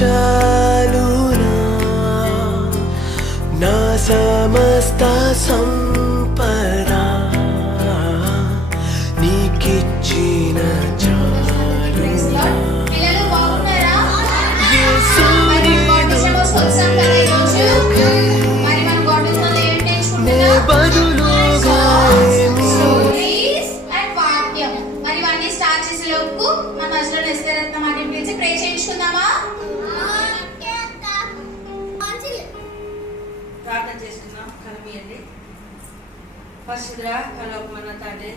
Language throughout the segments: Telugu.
చాలునా నా సమస్త సంపద నీకిచ్చిన చాలునా యేసుని నే బదులుగా ప్రార్థన చేసుకుందాం. కనిపియండి. పరిశుద్ధుడా పరలోకమైన తండ్రి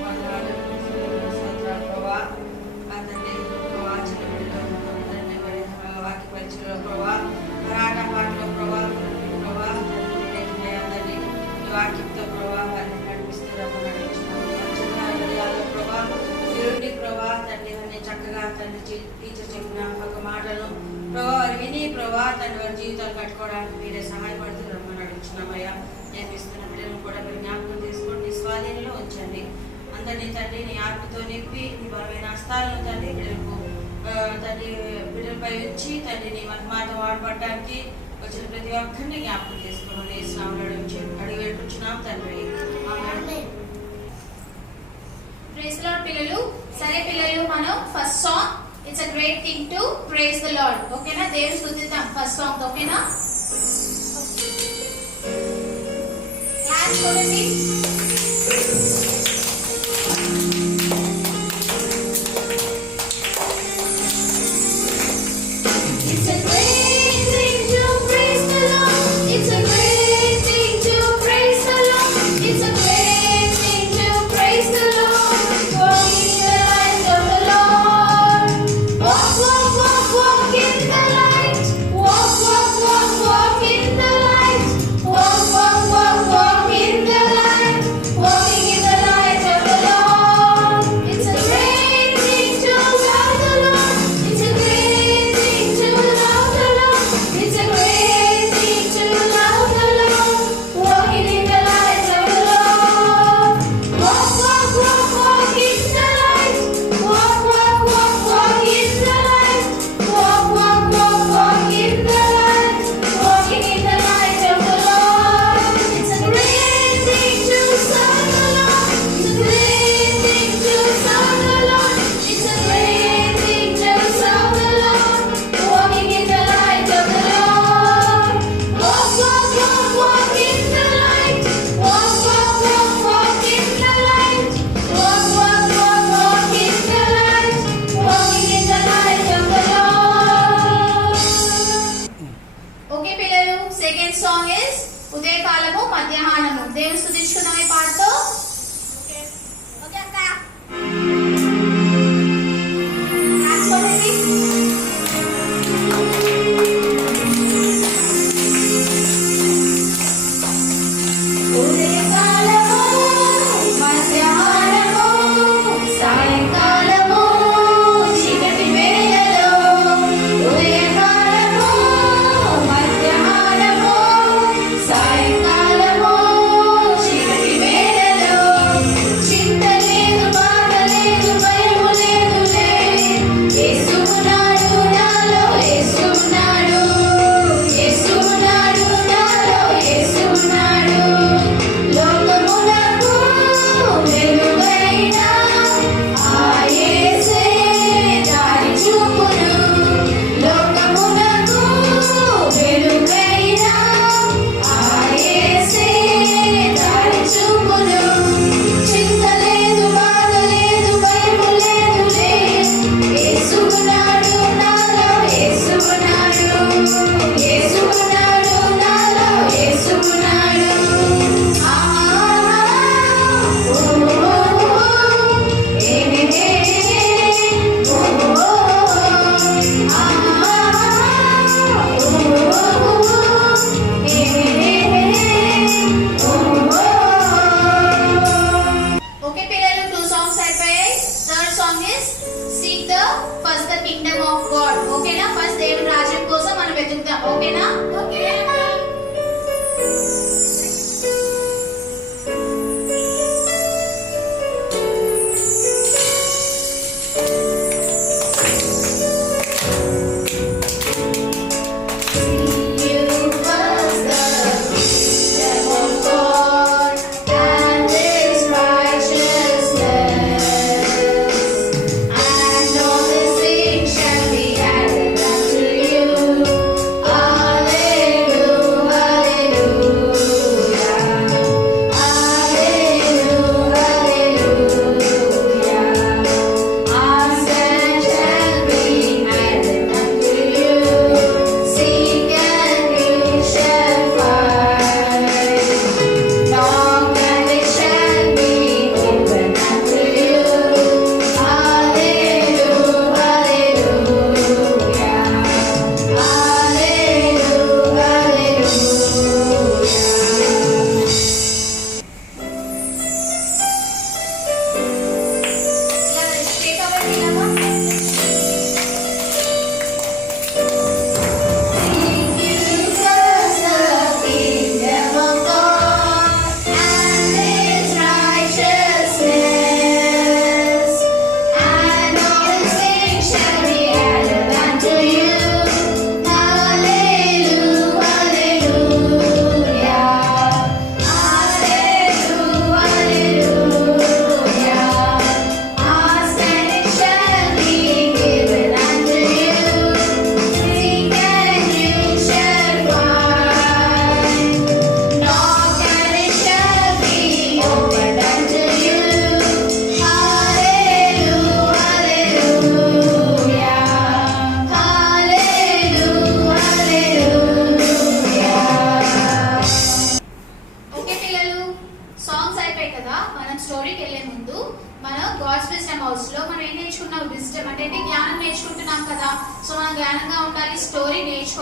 వందనాలు ప్రభా ఆ తండ్రి ప్రభా చిన్న బిడ్డలు తండ్రి మరి వాక్య పరిచయంలో ప్రభా ఆట పాటలో ప్రభా ప్రభా తండ్రి ఈ వాక్యంతో ప్రభా వారిని నడిపిస్తున్నాము ప్రభా దేవుడి ప్రభా తండ్రి అన్ని చక్కగా తండ్రి టీచర్ చెప్పిన ఒక మాటలు ప్రభా వారు విని ప్రభా తండ్రి వారి జీవితాలు కట్టుకోవడానికి మీరే సహాయపడుతున్నారని అడుగుతున్నామయ్యా. నేర్పిస్తున్న బిడ్డలను కూడా మీరు జ్ఞాపకం చేసుకోండి, స్వాధీనంలో ఉంచండి. అందరినీ తండ్రి నీ ఆత్మతో నింపి నీ బలమైన హస్తాలను తండ్రి బిడ్డలకు తండ్రి బిడ్డలపై ఉంచి తండ్రి నీ మాట వాడబడటానికి వచ్చిన ప్రతి ఒక్కరిని జ్ఞాపకం చేసుకోండి. అడిగి వెళ్ళుచున్నాం తండ్రి. ప్రైజ్ ది లార్డ్ పిల్లలు. సరే పిల్లలు, మనం first song it's a great thing to praise the lord. ఓకేనా? దేవుని స్తుతిద్దాం ఫస్ట్ సాంగ్. ఓకేనా? క్లాస్ కొడండి. ఉదయకాలము మధ్యాహ్నము. దేవుని స్తుతించుకున్నాం ఈ పాటతో. సాయంకాలము చీకటి వేళలో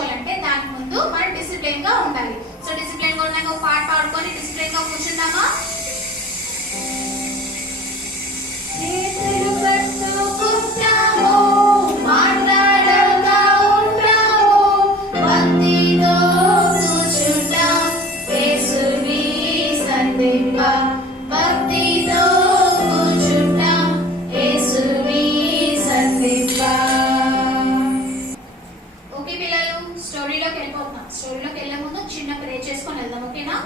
నేర్చుకోవాలంటే దాని ముందు మనం డిసిప్లిన్ గా ఉండాలి. సో డిసిప్లిన్ గా ఉన్నాక ఒక పాట పాడుకొని డిసిప్లిన్ గా కూర్చుందామా? చేతులు కట్టుకుంటాము, మాట్లాడగా ఉంటాము, భక్తితో కూర్చుంటాం, యేసుని సంధింప. భక్తితో కూర్చుంటాం, యేసుని సంధింప. ఓకే పిల్లలు, స్టోరీలోకి వెళ్ళిపోతున్నాం. స్టోరీలోకి వెళ్ళే ముందు చిన్న ప్రే చేసుకొని వెళ్దాం, ఓకేనా?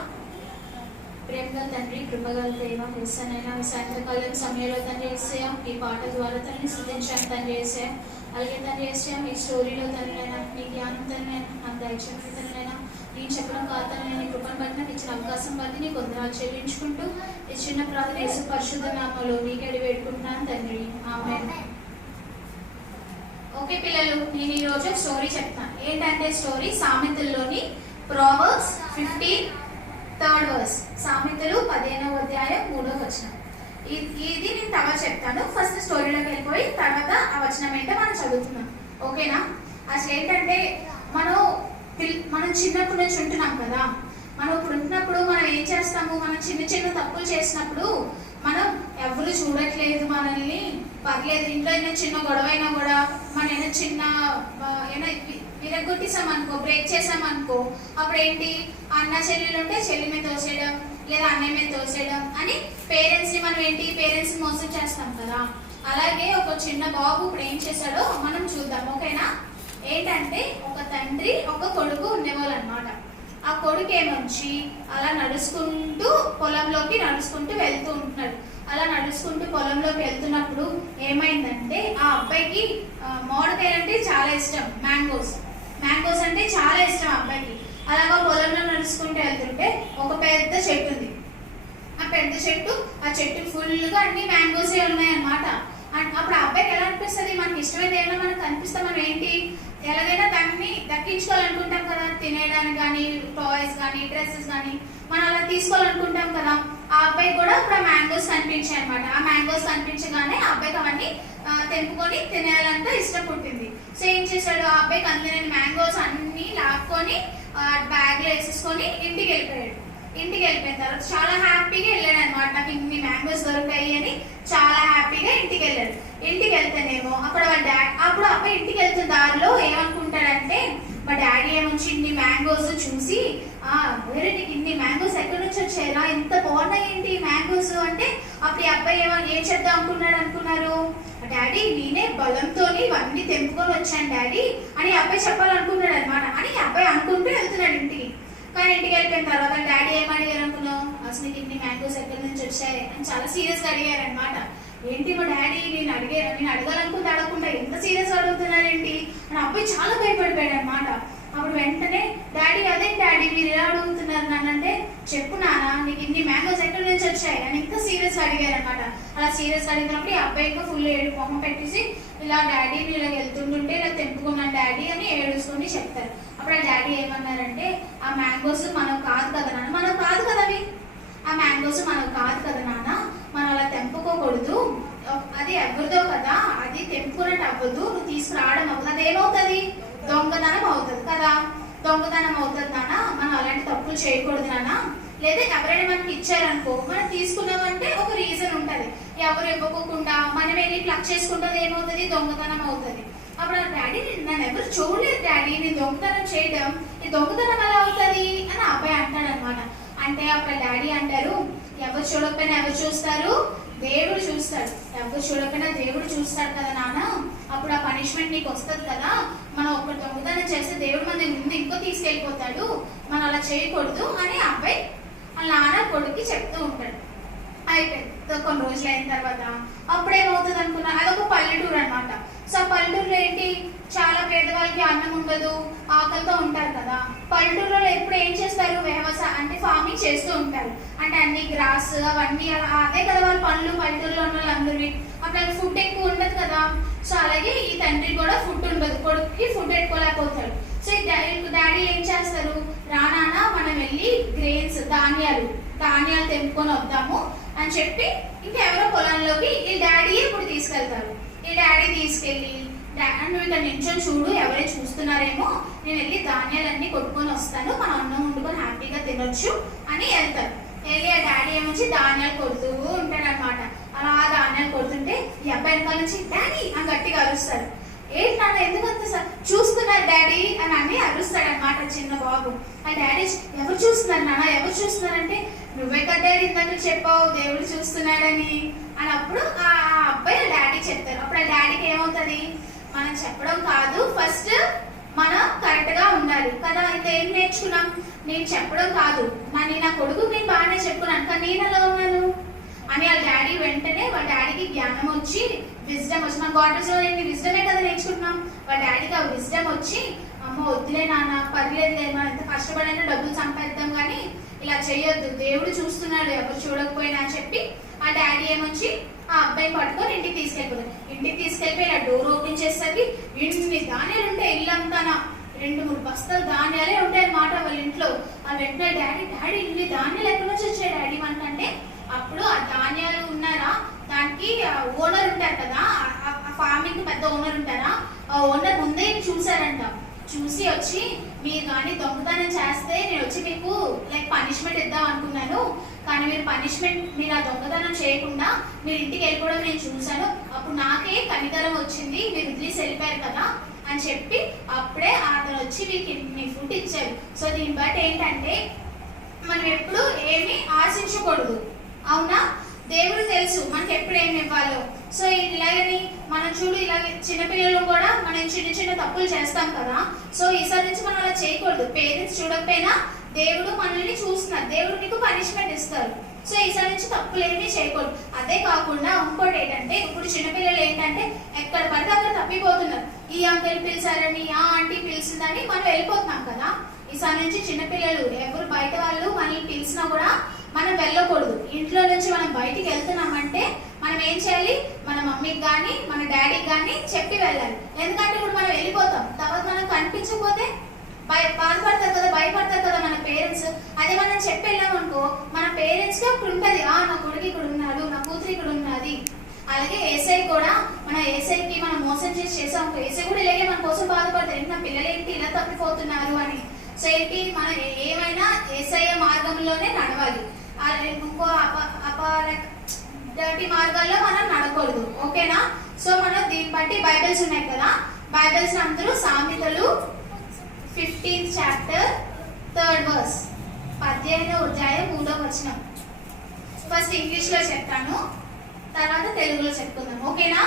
ప్రేమగల తండ్రి, కృపగల దేవ, యేసయ్యా, మీ సాయంత్రకాలం సమయంలో తండ్రి యేసయ్యా ఈ పాట ద్వారా తండ్రి స్తుతించాను తండ్రి యేసయ్యా. అలాగే తండ్రి యేసయ్యా మీ స్టోరీలో తండ్రినైనా మీ జ్ఞానం తండ్రినైనా నాకు దయచేయండి తండ్రినైనా. నేను చెప్పడం కాదు తండ్రి, నీ కృపను బట్టి నాకు ఇచ్చిన అవకాశం బట్టి నీకు వందనాలు చెల్లించుకుంటూ ఈ చిన్న ప్రార్థన యేసు పరిశుద్ధ నామములో నీకు వేడుకుంటున్నాను తండ్రి, ఆమేన్. ఓకే పిల్లలు, నేను ఈ రోజు స్టోరీ చెప్తాను. ఏంటంటే స్టోరీ సామెతల్లోని ప్రావర్బ్స్ 15th verse. సామెతలు 15వ అధ్యాయం 3వ వచనం. ఇది నేను తర్వాత చెప్తాను. ఫస్ట్ స్టోరీలోకి వెళ్ళిపోయి తర్వాత ఆ వచనం ఏంటో మనం చదువుతున్నాం, ఓకేనా? అసలు ఏంటంటే మనం చిన్నప్పటి నుంచి ఉంటున్నాం కదా. మనం ఇప్పుడు ఉంటున్నప్పుడు మనం ఏం చేస్తాము, మనం చిన్న చిన్న తప్పులు చేసినప్పుడు మనం ఎవరు చూడట్లేదు మనల్ని, పర్లేదు, ఇంట్లో అయినా చిన్న గొడవ అయినా కూడా మనం ఏమైనా చిన్న విరగొట్టేసామనుకో, బ్రేక్ చేసామనుకో, అప్పుడు ఏంటి, అన్న చెల్లెలు ఉంటే చెల్లి మీద తోసేయడం లేదా అన్నయ్య మీద తోసేయడం అని పేరెంట్స్ ని మనం ఏంటి, పేరెంట్స్ ని మోసం చేస్తాం కదా. అలాగే ఒక చిన్న బాబు ఇప్పుడు ఏం చేశాడో మనం చూద్దాం, ఓకేనా? ఏంటంటే ఒక తండ్రి ఒక కొడుకు ఉండేవాళ్ళు అనమాట. ఆ కొడుకు ఏమొచ్చి అలా నడుచుకుంటూ పొలంలోకి నడుచుకుంటూ వెళ్తూ ఉంటున్నాడు. అలా నడుచుకుంటూ పొలంలోకి వెళ్తున్నప్పుడు ఏమైందంటే ఆ అబ్బాయికి మామిడికాయలు అంటే చాలా ఇష్టం, మ్యాంగోస్ అంటే చాలా ఇష్టం ఆ అబ్బాయికి. అలాగా పొలంలో నడుచుకుంటూ వెళ్తుంటే ఒక పెద్ద చెట్టు ఉంది. ఆ చెట్టు ఫుల్గా అన్ని మ్యాంగోసే ఉన్నాయన్నమాట. అప్పుడు ఆ అబ్బాయికి ఎలా అనిపిస్తుంది, మనకి ఇష్టమైతే ఏమైనా మనకు కనిపిస్తే మనం ఏంటి, ఎలాగైనా దాన్ని దక్కించుకోవాలనుకుంటాం కదా. తినేయడానికి కానీ, టాయ్స్ కానీ, డ్రెస్సెస్ కానీ మనం అలా తీసుకోవాలనుకుంటాం కదా. ఆ అబ్బాయి కూడా ఇప్పుడు ఆ మ్యాంగోస్ కనిపించాయి అనమాట. ఆ మ్యాంగోస్ కనిపించగానే ఆ అబ్బాయికి అవన్నీ తెంపుకొని తినేయాలంతా ఇష్టం పుట్టింది. సో ఏం చేశాడు, ఆ అబ్బాయికి అందులో మ్యాంగోస్ అన్ని లాక్కొని బ్యాగ్ లో వేసేసుకొని ఇంటికి వెళ్ళిపోయిన తర్వాత చాలా హ్యాపీగా వెళ్ళాడు అనమాట. నాకు ఇన్ని మ్యాంగోస్ దొరికాయి అని చాలా హ్యాపీగా ఇంటికి వెళ్ళాడు. ఇంటికి వెళ్తేనేమో అప్పుడు అబ్బాయి ఇంటికి వెళ్తున్న దారిలో ఏమనుకుంటాడంటే, మా డాడీ ఏమొచ్చి ఇన్ని మ్యాంగోస్ చూసి, వేరే నీకు ఇన్ని మ్యాంగోస్ ఎక్కడి నుంచి వచ్చాయిరా, ఇంత బాగున్నాయి ఏంటి మ్యాంగోస్ అంటే, అప్పుడు ఈ అబ్బాయి ఏం చెప్దాం అనుకున్నారు, డాడీ నేనే బలంతో ఇవన్నీ తెంపుకొని వచ్చాను డాడీ అని అబ్బాయి చెప్పాలనుకున్నాడు అనమాట. అని అబ్బాయి అనుకుంటూ వెళ్తున్నాడు ఇంటికి. కానీ ఇంటికి వెళ్ళిపోయిన తర్వాత డాడీ ఏమడిగారు అనుకున్నావు, అసలు నీకు ఇన్ని మ్యాంగోస్ ఎక్కడి నుంచి వచ్చాయి అని చాలా సీరియస్గా అడిగారు అనమాట. ఏంటి మా డాడీ నేను అడగాలనుకుంటే అడగకుండా ఎంత సీరియస్గా అడుగుతున్నారేంటి అని అబ్బాయి చాలా భయపడిపోయాడు అనమాట. అప్పుడు వెంటనే డాడీ అదేంటి డాడీ మీరు ఎలా అడుగుతున్నారు నానంటే, చెప్పు నాన్న నీకు ఇన్ని మ్యాంగోస్ ఎక్కడి నుంచి వచ్చాయి అని ఇంకా సీరియస్గా అడిగారు అనమాట. అలా సీరియస్గా అడిగినప్పుడు ఈ అబ్బాయి ఇంకా ఫుల్ ఏడు మొహం పెట్టేసి, ఇలా డాడీ నేను ఇలా వెళ్తుంటుంటే ఇలా తెంపుకున్నాను డాడీ అని ఏడుచుకొని చెప్తారు. అప్పుడు ఆ డాడీ ఏమన్నారంటే, ఆ మ్యాంగోస్ మనం కాదు కదా నాన్న, మనం కాదు కదా అవి, ఆ మ్యాంగోస్ మనం కాదు కదా నాన్న, మనం అలా తెంపుకోకూడదు, అది ఎవరిదో కదా, అది తెంపుకున్నట్టు అవ్వదు, నువ్వు తీసుకురావడం అవ్వదు, అదేమవుతుంది, దొంగతనం అవుతుంది కదా, దొంగతనం అవుతుంది నాన్న, మనం అలాంటి తప్పులు చేయకూడదు నాన్న. లేదా ఎవరైనా మనకి ఇచ్చారనుకో, మనం తీసుకున్నామంటే ఒక రీజన్ ఉంటుంది, ఎవరు ఇవ్వకుండా మనం వెళ్ళి ప్లక్ చేసుకుంటుంది ఏమవుతుంది, దొంగతనం అవుతుంది. అప్పుడు ఆ డాడీ నన్ను ఎవరు చూడలేదు డాడీ నేను దొంగతనం చేయడం, ఈ దొంగతనం ఎలా అవుతుంది అని అబ్బాయి అంటాడు అనమాట. అంటే అప్పుడు డాడీ అంటారు, ఎవరు చూడకపోయినా ఎవరు చూస్తారు, దేవుడు చూస్తాడు, ఎవరు చూడకపోయినా దేవుడు చూస్తాడు కదా నాన్న, అప్పుడు ఆ పనిష్మెంట్ నీకు వస్తుంది కదా, మనం ఒక్క దొంగతనం చేస్తే దేవుడు మన ముందు ఇంకో తీసుకెళ్ళిపోతాడు, మనం అలా చేయకూడదు అని అబ్బాయి వాళ్ళ నాన్న కొడుకు చెప్తూ ఉంటాడు. అయిపోయింది కొన్ని రోజులు అయిన తర్వాత అప్పుడేమవుతుంది అనుకున్నా, అదొక పల్లెటూరు అనమాట. సో పల్లెటూరులో ఏంటి, చాలా పేదవాళ్ళకి అన్నం ఉండదు, ఆకలితో ఉంటారు కదా. పల్లెటూరులో ఎప్పుడు ఏం చేస్తారు, వ్యవసాయం అంటే ఫార్మింగ్ చేస్తూ ఉంటారు. అంటే అన్ని గ్రాస్ అవన్నీ అదే కదా వాళ్ళ పనులు, పల్లెటూరులో ఉన్న వాళ్ళందరివి. అక్కడ ఫుడ్ ఎక్కువ ఉండదు కదా. సో అలాగే ఈ తండ్రికి కూడా ఫుడ్ ఉండదు, కొడుకుకి ఫుడ్ పెట్టుకోలేకపోతాడు. సో డాడీ ఏం చేస్తారు, రానానా మనం వెళ్ళి గ్రెయిన్స్ ధాన్యాలు తెంపుకొని వద్దాము అని చెప్పి ఇంకెవరో పొలంలోకి ఈ డాడీ ఇప్పుడు తీసుకెళ్తారు. ఈ డాడీ తీసుకెళ్ళి నువ్వు ఇక్కడ నించొని చూడు, ఎవరే చూస్తున్నారేమో, నేను వెళ్ళి ధాన్యాలన్నీ కొట్టుకొని వస్తాను, మనం అన్నం వండుకొని హ్యాపీగా తినొచ్చు అని వెళ్తారు. వెళ్ళి ఆ డాడీ ఏమొచ్చి ధాన్యాలు కొడుతూ ఉంటాడు అనమాట. అలా ధాన్యాలు కొడుతుంటే ఈ అబ్బాయి వెనకాల నుంచి డాడీ అని గట్టిగా అరుస్తాడు. ఏంటి నాన్న ఎందుకు అంత సార్ చూస్తున్నారు డాడీ అని అరుస్తాడు అనమాట చిన్న బాబు. ఆ డాడీ ఎవరు చూస్తున్నారు నాన్న, ఎవరు చూస్తున్నారంటే నువ్వే కదా ఇందాక చెప్పావు దేవుడు చూస్తున్నాడని అని. అప్పుడు ఆ అబ్బాయి ఆ డాడీ చెప్తారు. అప్పుడు ఆ డాడీకి ఏమవుతుంది, మనం చెప్పడం కాదు, ఫస్ట్ మనం కరెక్ట్ గా ఉండాలి కదా. అయితే ఏం నేర్చుకున్నాం, నేను చెప్పడం కాదు, నా కొడుకు నేను బాగానే చెప్పుకున్నాను కానీ నేను ఎలా ఉన్నాను అని వాళ్ళ డాడీ వెంటనే వాళ్ళ డాడీకి జ్ఞానం వచ్చి, విజ్డమ్ వచ్చి, మన గాడ్స్ లో విజ్డమే కదా నేర్చుకుంటున్నాం. వాళ్ళ డాడీకి ఆ విజ్డమ్ వచ్చి, అమ్మ వద్దులే నాన్న పర్లేదు, మనం ఎంత కష్టపడైనా డబ్బులు సంపాదిద్దాం కానీ ఇలా చేయొద్దు, దేవుడు చూస్తున్నాడు ఎవరు చూడకపోయినా అని చెప్పి ఆ డాడీ ఏమొచ్చి ఆ అబ్బాయిని పట్టుకొని ఇంటికి తీసుకెళ్ళిపోతారు. ఇంటికి తీసుకెళ్ళిపోయి ఇలా డోర్ ఓపెన్ చేసేసరికి ఇన్ని ధాన్యాలు ఉంటాయి, ఇల్లంతానా 2-3 బస్తాలు ధాన్యాలే ఉంటాయి అన్నమాట వాళ్ళ ఇంట్లో. ఆ వెంటనే డాడీ ఇన్ని ధాన్యాలు ఎక్కడి నుంచి వచ్చాయి డాడీ మనకంటే, అప్పుడు ఆ ధాన్యాలు ఉన్నారా దానికి ఓనర్ ఉంటారు కదా, ఆ ఫార్మింగ్ పెద్ద ఓనర్ ఉంటారా, ఆ ఓనర్ ముందే చూసారంట. చూసి వచ్చి మీరు కానీ దొంగతనం చేస్తే నేను వచ్చి మీకు లైక్ పనిష్మెంట్ ఇద్దాం అనుకున్నాను, కానీ మీరు ఆ దొంగతనం చేయకుండా మీరు ఇంటికి వెళ్ళిపోవడం నేను చూశాను, అప్పుడు నాకే కనికరం వచ్చింది, మీరు వదిలేసి వెళ్ళిపోయారు కదా అని చెప్పి అప్పుడే అతను వచ్చి మీకు ఫుడ్ ఇచ్చారు. సో దీన్ని బట్టి ఏంటంటే మనం ఎప్పుడు ఏమి ఆశించకూడదు, అవునా? దేవుడు తెలుసు మనకి ఎప్పుడు ఏమి ఇవ్వాలో. సో ఇలాగని మనం చూడు, ఇలాగే చిన్నపిల్లలు కూడా మనం చిన్న తప్పులు చేస్తాం కదా. సో ఈసారి నుంచి మనం అలా చేయకూడదు. పేరెంట్స్ చూడకపోయినా దేవుడు మనల్ని చూస్తున్నారు, దేవుడు నీకు పనిష్మెంట్ ఇస్తారు. సో ఈసారి నుంచి తప్పులు ఏమీ చేయకూడదు. అదే కాకుండా ఇంకోటి ఏంటంటే, ఇప్పుడు చిన్నపిల్లలు ఏంటంటే ఎక్కడ పడితే అక్కడ తప్పిపోతున్నారు. ఈ అంకుల్ పిలిచారని, ఆ ఆంటీ పిలిచిందని మనం వెళ్ళిపోతున్నాం కదా. ఈసారి నుంచి చిన్నపిల్లలు ఎవరు బయట వాళ్ళు మనల్ని పిలిచినా కూడా మనం వెళ్ళకూడదు. ఇంట్లో నుంచి మనం బయటికి వెళ్తున్నామంటే మనం ఏం చేయాలి, మన మమ్మీకి కానీ మన డాడీకి కానీ చెప్పి వెళ్ళాలి. ఎందుకంటే ఇప్పుడు మనం వెళ్ళిపోతాం, తర్వాత మనం కనిపించకపోతే బాధపడతారు కదా, భయపడతారు కదా మన పేరెంట్స్. అదే మనం చెప్పి వెళ్ళామనుకో మన పేరెంట్స్ కి అప్పుడు ఉంటుంది, నా కొడుకు ఇక్కడ ఉన్నాడు, నా కూతురు ఇక్కడ ఉన్నది. అలాగే ఏసై కూడా, మన ఏసైకి మనం మోసం చేసాం, ఏసై కూడా ఇలాగే మన కోసం బాధపడతారు, నా పిల్లలు ఏంటి ఇలా తప్పిపోతున్నారు అని. సో ఏంటి, మనం ఏమైనా ఏసఐ మార్గంలోనే నడవాలి. ఇంకో డర్టీ మార్గాల్లో మనం నడకూడదు, ఓకేనా? సో మనం దీన్ని బట్టి బైబిల్స్ ఉన్నాయి కదా, బైబిల్స్ అందరూ సామెతలు 15th చాప్టర్ 3rd verse 15వ అధ్యాయం 3వ వచనం. ఫస్ట్ ఇంగ్లీష్ లో చెప్తాను, తర్వాత తెలుగులో చెప్పుకుందాం, ఓకేనా?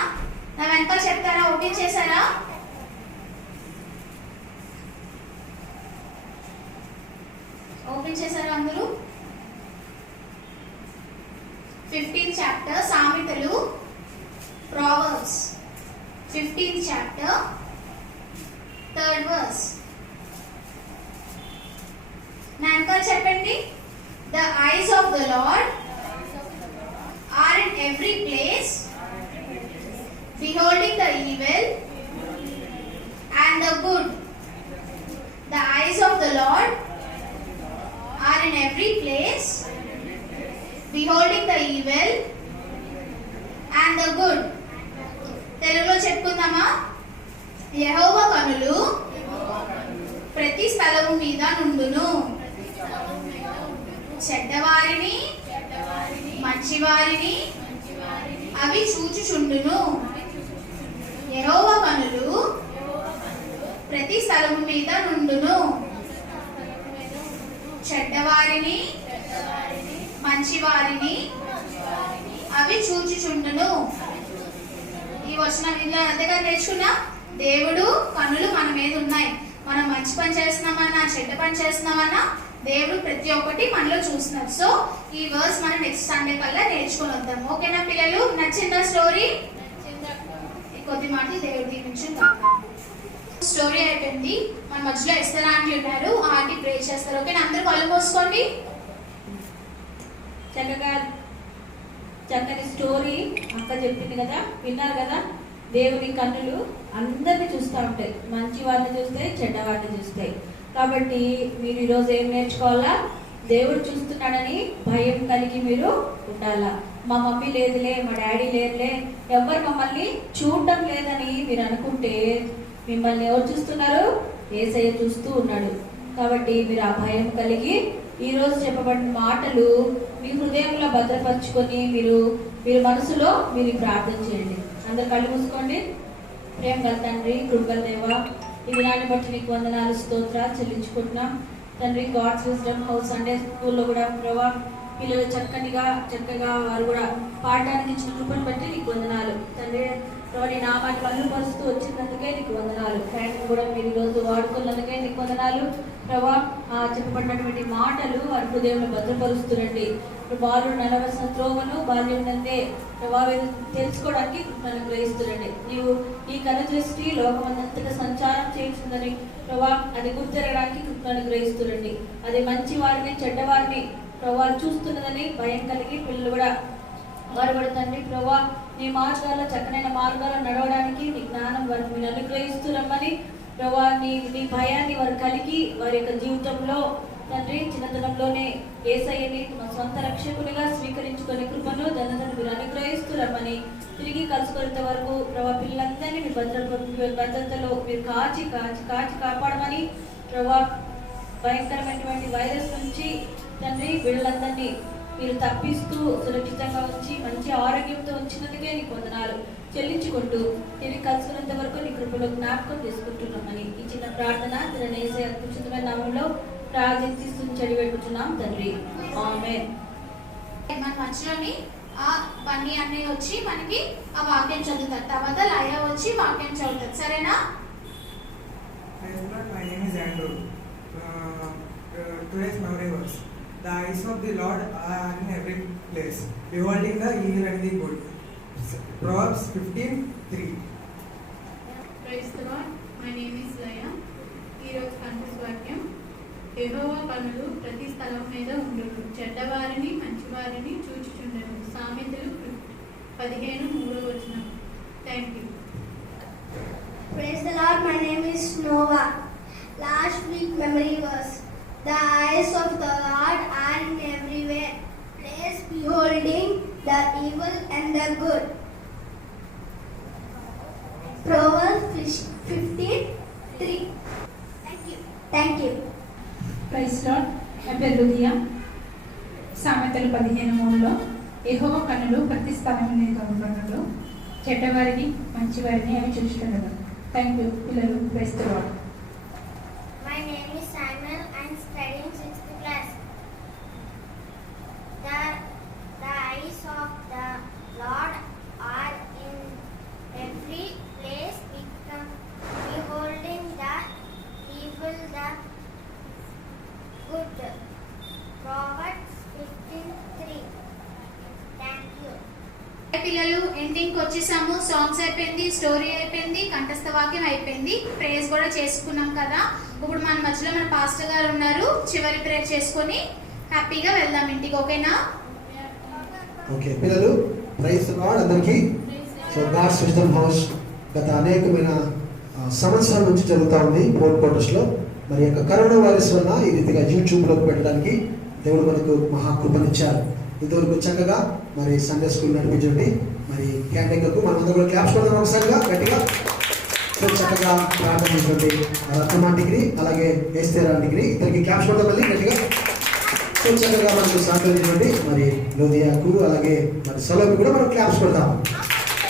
నా వెనకాల చెప్తారా? ఓపెన్ చేశారా? ఓపెన్ చేశారా అందరూ? 15th చాప్టర్ సామెతలు, Proverbs 15th chapter 3rd verse. నా వెనకాల చెప్పండి. The eyes of the Lord are in every place, beholding the evil and the good. The eyes of the Lord are in every place, beholding the evil and the good. తెలుగులో చెప్పుకుందామా? యెహోవా కనులు ప్రతి స్థలము మీద నుండును, చెడ్డవారిని మంచివారిని అవి చూచుచుండును. యెహోవా కనులు ప్రతి స్థలము మీద నుండును, చెడ్డవారిని మంచివారిని అవి చూచుచుండును. ఈ వచనం ఇలా అంతగా నేర్చుకున్నా, దేవుడు కనులు మన మీద ఉన్నాయి. మనం మంచి పని చేస్తున్నామన్నా చెడ్డ పని చేస్తున్నామన్నా దేవుడు ప్రతి ఒక్కటి మనలో చూస్తున్నారు. సో ఈ వర్స్ మనం నెక్స్ట్ సండే కల్లా నేర్చుకొని వద్దాం, ఓకేనా పిల్లలు? నచ్చిందా స్టోరీ? కొద్ది మాటలు దేవుడి దీవించు. స్టోరీ అయిపోయింది. మన మధ్యలో ఎస్తర్ ఆంటీ ఉన్నారు, ఆంటీ ప్రే చేస్తారు, ఓకేనా? అందరూ కళ్ళు మూసుకోండి. చక్కని స్టోరీ అక్క చెప్పింది కదా, విన్నారు కదా? దేవుని కన్నులు అందరినీ చూస్తూ ఉంటాయి, మంచి వారిని చూస్తాయి, చెడ్డ వారిని చూస్తాయి. కాబట్టి మీరు ఈరోజు ఏం నేర్చుకోవాలా? దేవుడు చూస్తున్నాడని భయం కలిగి మీరు ఉండాలా. మా మమ్మీ లేదులే, మా డాడీ లేదులే, ఎవరు మమ్మల్ని చూడటం లేదని మీరు అనుకుంటే మిమ్మల్ని ఎవరు చూస్తున్నారు? యేసయ్య చూస్తూ ఉన్నాడు. కాబట్టి మీరు ఆ భయం కలిగి ఈ రోజు చెప్పబడిన మాటలు మీ హృదయంలో భద్రపరుచుకొని మీరు మనసులో మీరు ప్రార్థన చేయండి. అందరు కళ్ళు మూసుకోండి. ప్రేమ గల తండ్రి, కృపగల దేవా, ఈ దినాన్ని బట్టి నీకు వందనాలు, స్తోత్రాలు చెల్లించుకుంటున్నాం తండ్రి. గాడ్స్ విజ్డమ్ హౌస్ సండే స్కూల్లో కూడా ప్రభా పిల్లలు చక్కగా వారు కూడా పాడడానికి ఇచ్చిన కృపను బట్టి నీకు వందనాలు తండ్రి. ప్రభా నీ నామాన్ని మహిమపరుస్తూ వచ్చినందుకే నీకు వందనాలు. ఫ్యాన్ కూడా మీరు ఈరోజు వాడుకున్నందుకే నీకు వందనాలు ప్రభా. చెప్పబడినటువంటి మాటలు వారి హృదయంలో భద్రపరుస్తురండి. బాలు నడవలసిన త్రోవను బాల్యం నందే ప్రభావ తెలుసుకోవడానికి నన్ను గ్రహిస్తురండి. నీవు ఈ కను దృష్టి లోకమంతటా సంచారం చేస్తుందని ప్రభా అది గుర్తిరగడానికి నన్ను గ్రహిస్తురండి. అది మంచి వారిని చెడ్డవారిని ప్రభావ చూస్తున్నదని భయం కలిగి పిల్లలు కూడా వారు కూడా తండ్రి ప్రభా నీ మార్గాల్లో చక్కనైన మార్గాల్లో నడవడానికి నీ జ్ఞానం వారికి మీరు అనుగ్రహిస్తున్నామని ప్రభా నీ భయాన్ని వారు కలిగి వారి యొక్క జీవితంలో తండ్రి చిన్నతనంలోనే యేసయ్యని మా సొంత రక్షకునిగా స్వీకరించుకునే కృపను ధనతను మీరు అనుగ్రహిస్తున్నామని తిరిగి కలుసుకునేంత వరకు ప్రభా పిల్లలందరినీ మీ భద్రతలో మీరు కాచి కాపాడమని ప్రభా భయంకరమైనటువంటి వైరస్ నుంచి తండ్రి వీళ్ళందరినీ మీరు తప్పిస్తూ సురక్షితంగా ఉంచి మంచి ఆరోగ్యంతో ఉంచినందుకే నీకు వందనాలు చెల్లించుకుంటూ తిరిగి కలుసుకున్నంత వరకు నీ కృపలో జ్ఞాపకం చేసుకుంటున్నామని ఈ చిన్న ప్రార్థన యేసయ్య అత్యున్నతమైన నామంలో ప్రార్థిస్తూ చదివేట్టున్నాం తండ్రి. ఆమేన్. మన మధ్యలోని ఆ బన్నీ అన్నయ్య వచ్చి మనకి ఆ వాక్యం చదువుతారు. తర్వాత లయ వచ్చి వాక్యం చదువుతారు. సరేనా? My name is Andrew. Today's memory verse. The eyes of the Lord are in every place, beholding the evil and the good. Proverbs 15:3. Praise the Lord. My name is Laya. ఈరోజు కంఠస్ వాక్యం. యెహోవా కన్నులు ప్రతి స్థలం మీద ఉండును, చెడ్డవారిని మంచివారిని చూచుచుండెను. సామెతలు 15:3. Thank you. Praise the Lord. My name is Nova. Last week memory verse. The eyes of the Lord are in everywhere, place beholding the evil and the good. Proverbs 15:3. Thank you. Praise lord. నా పేరు లుదియా. సామెతలు 15:3 యెహోవా కన్నులు ప్రతి స్థలం మీద ఉండను, చెడ్డవారిని మంచివారిని అవి చూస్తున్నారు. థ్యాంక్ యూ పిల్లలు. Praise the lord. My name is Samuel. I am studying 6th class. The eyes of the Lord are in every place, beholding the evil, the good. Proverbs 15:3. Thank you. పిల్లలు ఎండింగ్కి వచ్చేసాము. సాంగ్స్ అయిపోయింది, స్టోరీ అయిపోయింది, కంఠస్థ వాక్యం అయిపోయింది, ప్రేయర్స్ కూడా చేసుకున్నాం కదా. ఇప్పుడు మన మధ్యలో మన పాస్టర్ గారు ఉన్నారు. చివరి ప్రేయర్ చేసుకొని హ్యాపీగా వెళ్దాం ఇంటికి. ఓకేనా? ఓకే పిల్లలు, ప్రైజ్ లార్డ్ అందరికీ. సో గాడ్స్ విజ్డమ్ హౌస్ గత అనేకమైన సంవత్సరాల నుంచి జరుగుతూ ఉంది పోర్ట్ క్వార్టర్స్లో. మరి యొక్క కరోనా వైరస్ వల్ల ఈ రీతిగా యూట్యూబ్లోకి పెట్టడానికి దేవుడు మనకు మహాకృపనిచ్చారు. ఇంతవరకు చక్కగా మరి సండే స్కూల్ నడిపించండి. మరి క్యాంటీన్కు మనందరూ కూడా క్లాప్స్ కొడదాం ఒకసారిగా గట్టిగా. సో చక్కగా ప్రారంభించండి. రత్నమా డిగ్రీ అలాగే ఏస్తేరా డిగ్రీ ఇద్దరికి క్లాప్స్ కొడదాం మళ్ళీ గట్టిగా. సో చక్కగా మనకు సహకరించండి. మరి లోదియాకు అలాగే మరి సలోకి కూడా మనం క్లాప్స్ కొడతాం.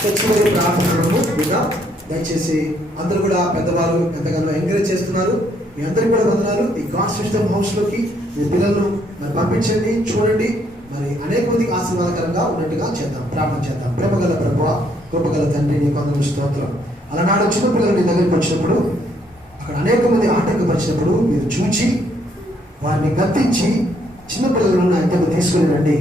సో చివరి ప్రార్థనలు ఇంకా దయచేసి అందరూ కూడా పెద్దవారు ఎంతగానో ఎంకరేజ్ చేస్తున్నారు. మీ అందరికీ కూడా వందనాలు. ఈ గాడ్స్ విజ్డమ్ హౌస్లోకి మీ పిల్లలను మరి పంపించండి, చూడండి. మరి అనేక మందికి ఆశీర్వాదకరంగా ఉన్నట్టుగా చేద్దాం. ప్రార్థన చేద్దాం. ప్రేమగల ప్రభువా, కృపగల తండ్రి, నీకు అందరూ స్తోత్రం. అలనాడు చిన్నపిల్లలు మీ దగ్గరికి వచ్చినప్పుడు అక్కడ అనేక మంది ఆటంకపరిచినప్పుడు మీరు చూచి వారిని గద్దించి చిన్నపిల్లలను నా ఇంటికి తీసుకుని రండి,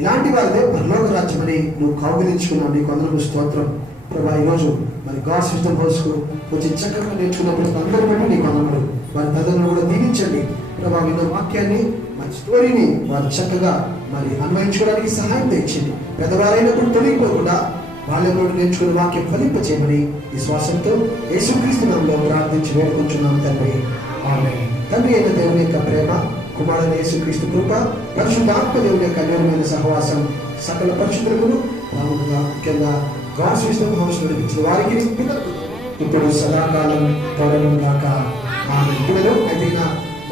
ఇలాంటి వారిదే పరలోక రాజ్యమని నువ్వు కౌగిలించుకున్నావు. నీకు అందరూ స్తోత్రం ప్రభా. ఈరోజు మరి గాడ్స్ విజ్డమ్ హౌస్కు కొంచెం చక్కగా నేర్చుకున్నప్పుడు అందరూ బట్టి నీకు అందరూ వారి తల్లిదండ్రులు కూడా దీవించండి ప్రభా. విన్న వాక్యాన్ని మన స్టోరీని వారు చక్కగా మరి అన్వయించుకోవడానికి సహాయం తెచ్చింది. పెద్దవారైనప్పుడు తొలగిపోకుండా వాళ్ళలో నేర్చుకునే వాక్యం ఫలింపచేయమని విశ్వాసంతో యేసుక్రీస్తు నామములో ప్రార్థించి వేడుకుంటున్నాం తండ్రి. ఆమేన్. తండ్రి అయిన దేవుని యొక్క ప్రేమ, కుమారుడైన యేసుక్రీస్తు కృప, పరిశుద్ధాత్మ దేవుని యొక్క అన్యోన్యమైన సహవాసం సకల పరిశుద్ధులకు ప్రాముఖ్యంగా ముఖ్యంగా గాడ్స్ విజ్డమ్ హౌస్ నడిపించిన వారికి ఇప్పుడు సదాకాలం తోడను గాక. ఆమేన్. పిల్లలు అయితే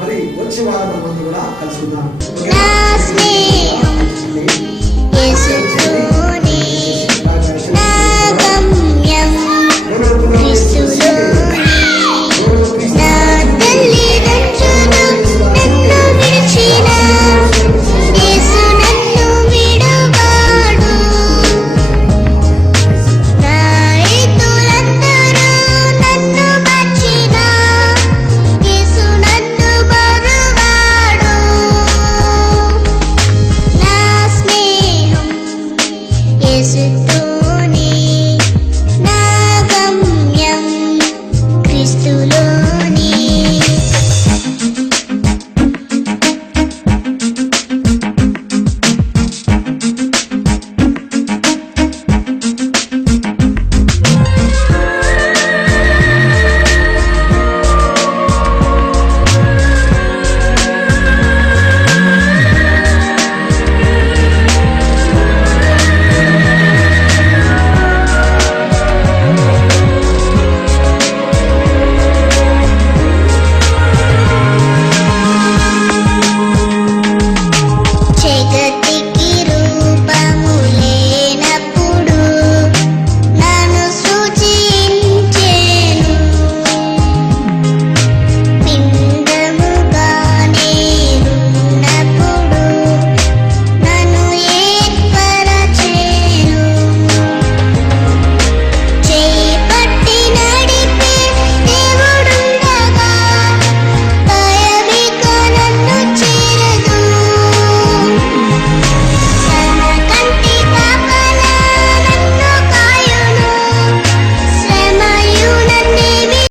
మరి వచ్చే వారం మనం కూడా కలుసుకుందాం.